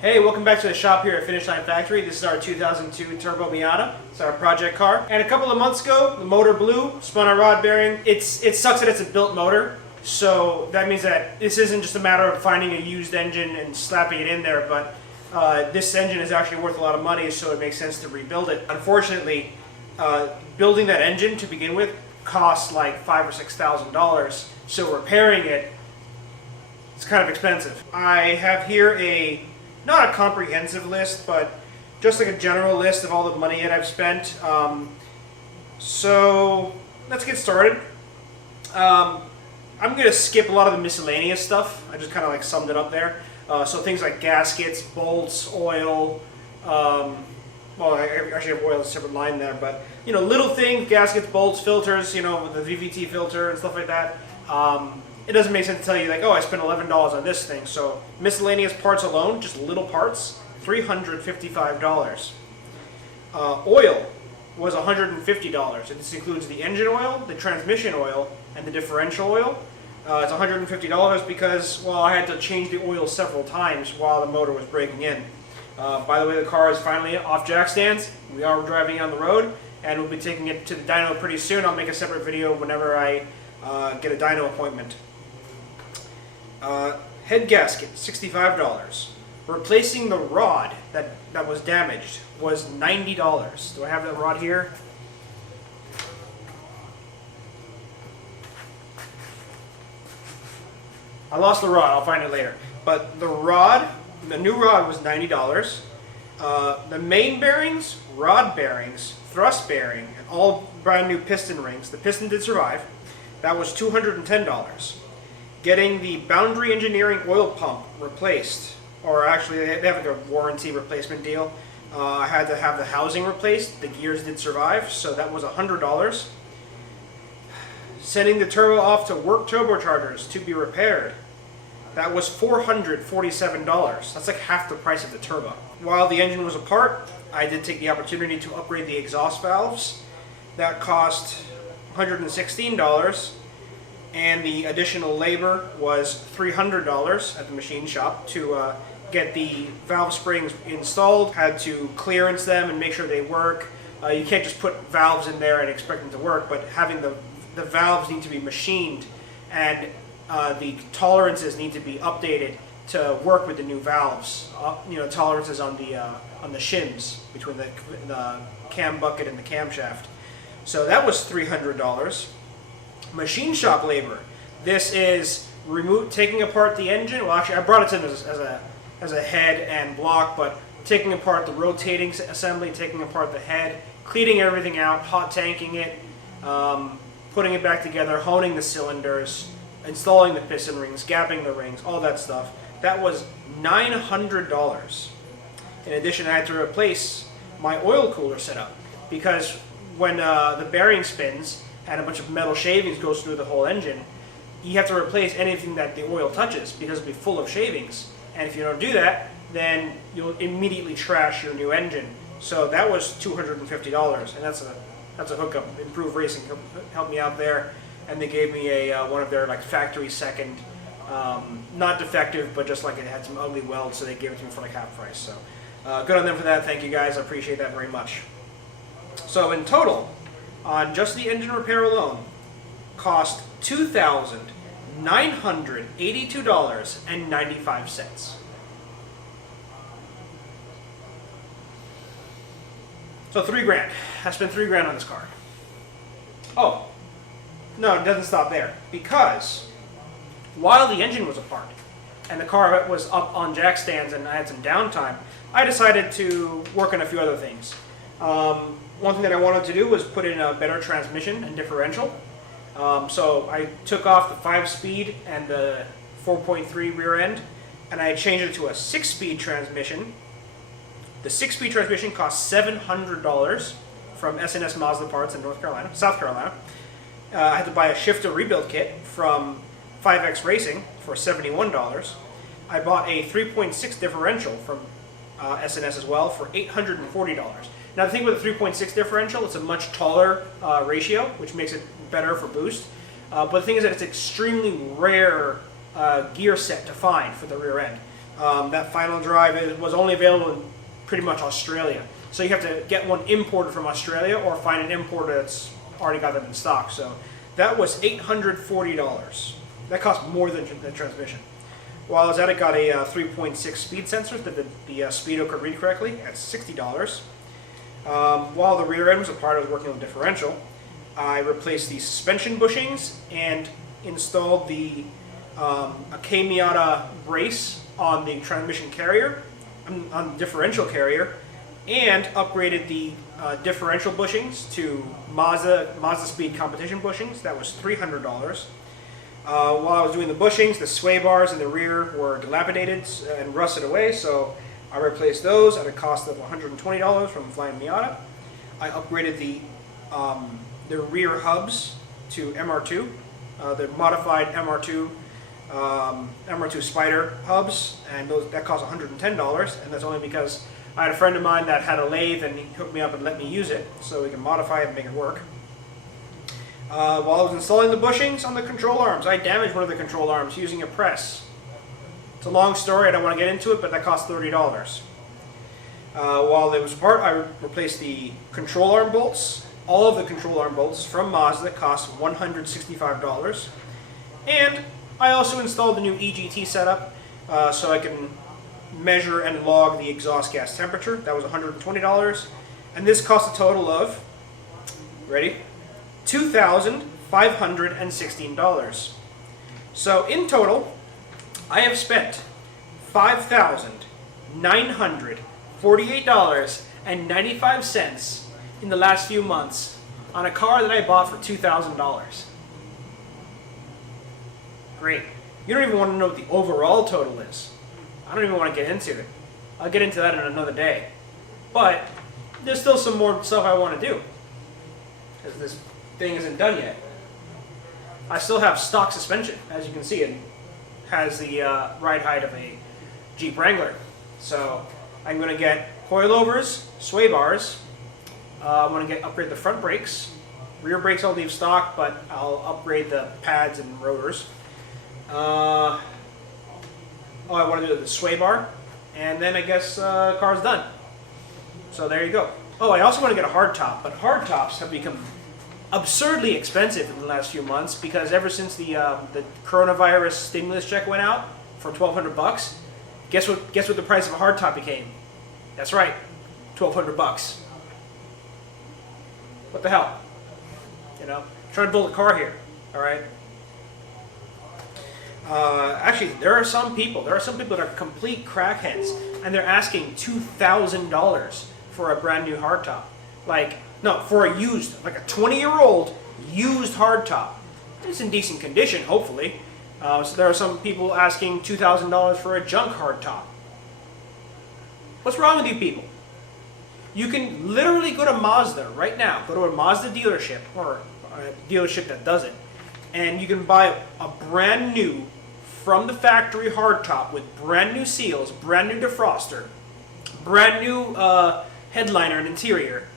Hey, welcome back to the shop here at Finish Line Factory. This is our 2002 Turbo Miata. It's our project car. And a couple of months ago, the motor blew, spun our rod bearing. It sucks that it's a built motor, so that means that this isn't just a matter of finding a used engine and slapping it in there, but this engine is actually worth a lot of money, so it makes sense to rebuild it. Unfortunately, building that engine to begin with costs like $5,000 or $6,000, so repairing it, it's kind of expensive. I have here not a comprehensive list, but just like a general list of all the money that I've spent. So let's get started. I'm going to skip a lot of the miscellaneous stuff. I just kind of like summed it up there. So things like gaskets, bolts, oil. Well, I actually have oil as a separate line there, but you know, little things, gaskets, bolts, filters, you know, the VVT filter and stuff like that. It doesn't make sense to tell you like, oh, I spent $11 on this thing. So miscellaneous parts alone, just little parts, $355. Oil was $150. And this includes the engine oil, the transmission oil, and the differential oil. It's $150 because, well, I had to change the oil several times while the motor was breaking in. By the way, the car is finally off jack stands. We are driving on the road, and we'll be taking it to the dyno pretty soon. I'll make a separate video whenever I get a dyno appointment. Head gasket, $65. Replacing the rod that was damaged was $90. Do I have that rod here? I lost the rod, I'll find it later. But the new rod was $90. The main bearings, rod bearings, thrust bearing, and all brand new piston rings. The piston did survive. That was $210. Getting the Boundary Engineering oil pump replaced, or actually they have like a warranty replacement deal. I had to have the housing replaced. The gears did survive, so that was $100. Sending the turbo off to work turbochargers to be repaired. That was $447. That's like half the price of the turbo. While the engine was apart, I did take the opportunity to upgrade the exhaust valves. That cost $116. And the additional labor was $300 at the machine shop to get the valve springs installed. Had to clearance them and make sure they work. You can't just put valves in there and expect them to work, but having the valves need to be machined, and the tolerances need to be updated to work with the new valves. You know, tolerances on the shims between the cam bucket and the camshaft. So that was $300. Machine shop labor. This is taking apart the engine. Well, actually, I brought it in as a head and block, but taking apart the rotating assembly, taking apart the head, cleaning everything out, hot tanking it, putting it back together, honing the cylinders, installing the piston rings, gapping the rings, all that stuff. That was $900. In addition, I had to replace my oil cooler setup because when the bearing spins and a bunch of metal shavings goes through the whole engine, you have to replace anything that the oil touches because it'll be full of shavings. And if you don't do that, then you'll immediately trash your new engine. So that was $250, and that's a hookup. Improved Racing helped me out there, and they gave me one of their like factory second, not defective, but just like it had some ugly welds, so they gave it to me for like half price. So good on them for that. Thank you guys. I appreciate that very much. So in total, on just the engine repair alone, cost $2,982.95. So $3,000. I spent $3,000 on this car. Oh, no, it doesn't stop there. Because while the engine was apart and the car was up on jack stands and I had some downtime, I decided to work on a few other things. One thing that I wanted to do was put in a better transmission and differential. So I took off the 5-speed and the 4.3 rear end, and I changed it to a 6-speed transmission. The 6-speed transmission cost $700 from S&S Mazda Parts in South Carolina. I had to buy a shifter rebuild kit from 5X Racing for $71. I bought a 3.6 differential from S&S as well for $840. Now the thing with the 3.6 differential, it's a much taller ratio, which makes it better for boost. But the thing is that it's extremely rare gear set to find for the rear end. That final drive was only available in pretty much Australia. So you have to get one imported from Australia or find an importer that's already got them in stock. So that was $840. That cost more than the transmission. While I was at it, got a 3.6 speed sensor that the speedo could read correctly at $60. While the rear end was a part, I was working on Differential. I replaced the suspension bushings and installed the a Miata brace on the transmission carrier, on the differential carrier, and upgraded the differential bushings to Mazda speed competition bushings. That was $300. While I was doing the bushings, the sway bars in the rear were dilapidated and rusted away, so I replaced those at a cost of $120 from Flyin Miata. I upgraded the rear hubs to MR2, the modified MR2 Spyder Hubs, and that cost $110, and that's only because I had a friend of mine that had a lathe and he hooked me up and let me use it so we can modify it and make it work. While I was installing the bushings on the control arms, I damaged one of the control arms using a press. It's a long story, I don't want to get into it, but that cost $30. While it was apart, I replaced the control arm bolts. All of the control arm bolts from Mazda cost $165. And I also installed the new EGT setup so I can measure and log the exhaust gas temperature. That was $120. And this cost a total of, ready? $2,516. So in total, I have spent $5,948.95 in the last few months on a car that I bought for $2,000. Great. You don't even want to know what the overall total is. I don't even want to get into it. I'll get into that in another day. But there's still some more stuff I want to do, because this thing isn't done yet. I still have stock suspension. As you can see, it has the ride height of a Jeep Wrangler. So I'm going to get coilovers, sway bars. I'm going to upgrade the front brakes. Rear brakes I'll leave stock, but I'll upgrade the pads and rotors. I want to do the sway bar, and then I guess the car's done. So there you go. Oh, I also want to get a hard top, but hard tops have become absurdly expensive in the last few months because ever since the coronavirus stimulus check went out for $1,200, guess what the price of a hard top became? That's right, $1,200. What the hell? You know, trying to build a car here. All right. Actually, there are some people that are complete crackheads, and they're asking $2,000 for a brand new hardtop. For a used, like a 20-year-old used hardtop. It's in decent condition, hopefully. So there are some people asking $2,000 for a junk hardtop. What's wrong with you people? You can literally go to Mazda right now. Go to a Mazda dealership, or a dealership that does it, and you can buy a brand new, from the factory hardtop with brand new seals, brand new defroster, brand new headliner and interior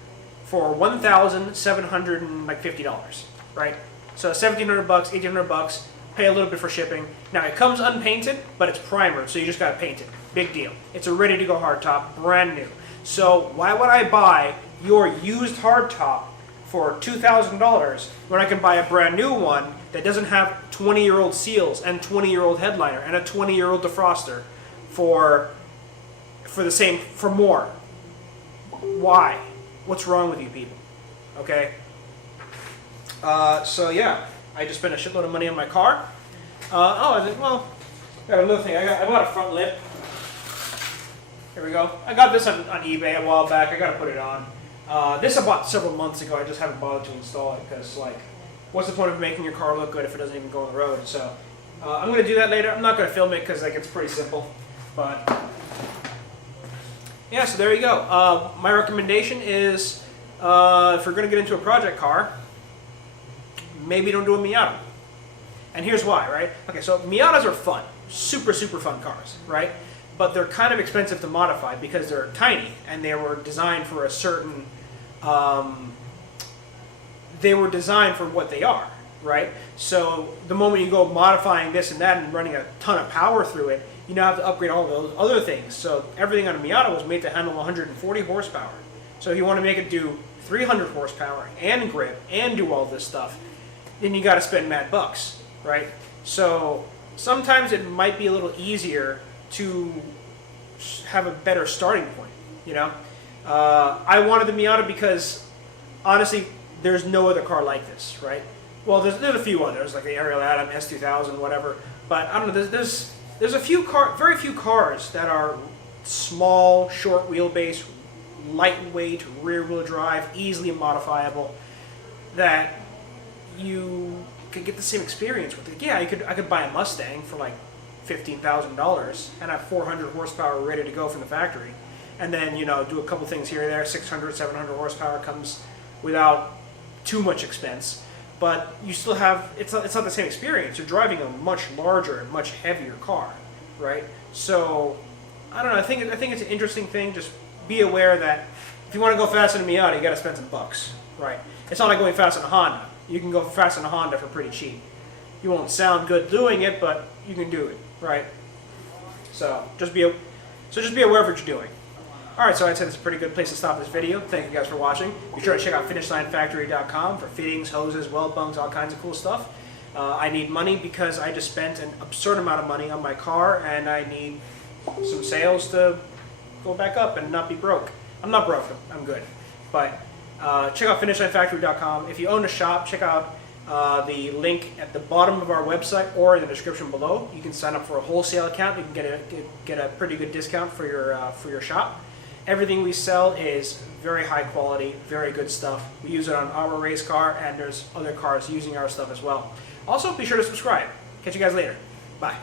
for $1,750, right? So $1,700, $1,800, pay a little bit for shipping. Now it comes unpainted, but it's primer, so you just gotta paint it. Big deal. It's a ready to go hardtop, brand new. So why would I buy your used hardtop for $2,000 when I can buy a brand new one that doesn't have 20-year-old seals and 20-year-old headliner and a 20-year-old defroster for more? Why? What's wrong with you people? Okay. So yeah, I just spent a shitload of money on my car. I got another thing. I bought a front lip. Here we go. I got this on eBay a while back. I gotta put it on. This I bought several months ago. I just haven't bothered to install it because, what's the point of making your car look good if it doesn't even go on the road? So I'm gonna do that later. I'm not gonna film it because it's pretty simple. But yeah, so there you go. My recommendation is if you're gonna get into a project car, maybe don't do a Miata. And here's why, right? Okay, so Miatas are fun, super fun cars, right? But they're kind of expensive to modify because they're tiny and they were designed for a certain, they were designed for what they are, right? So the moment you go modifying this and that and running a ton of power through it, you now have to upgrade all those other things. So everything on a Miata was made to handle 140 horsepower. So if you want to make it do 300 horsepower and grip and do all this stuff, then you got to spend mad bucks, right? So sometimes it might be a little easier to have a better starting point, you know? I wanted the Miata because, honestly, there's no other car like this, right? Well, there's a few others, like the Ariel Atom, S2000, whatever. But I don't know. There's very few cars that are small, short wheelbase, lightweight, rear-wheel drive, easily modifiable, that you could get the same experience with it. Yeah, I could buy a Mustang for like $15,000 and have 400 horsepower ready to go from the factory, and then, you know, do a couple things here or there. 600, 700 horsepower comes without too much expense, but you still have, it's not the same experience. You're driving a much larger and much heavier car, right? So I don't know. I think it's an interesting thing. Just be aware that if you want to go fast in a Miata, you got to spend some bucks, right? It's not like going fast in a Honda. You can go fast in a Honda for pretty cheap. You won't sound good doing it, but you can do it, right? So just be aware of what you're doing. Alright, so I'd say that's a pretty good place to stop this video. Thank you guys for watching. Be sure to check out finishlinefactory.com for fittings, hoses, weld bungs, all kinds of cool stuff. I need money because I just spent an absurd amount of money on my car, and I need some sales to go back up and not be broke. I'm not broke, I'm good. But check out finishlinefactory.com. If you own a shop, check out the link at the bottom of our website or in the description below. You can sign up for a wholesale account. You can get a pretty good discount for your shop. Everything we sell is very high quality, very good stuff. We use it on our race car, and there's other cars using our stuff as well. Also, be sure to subscribe. Catch you guys later. Bye.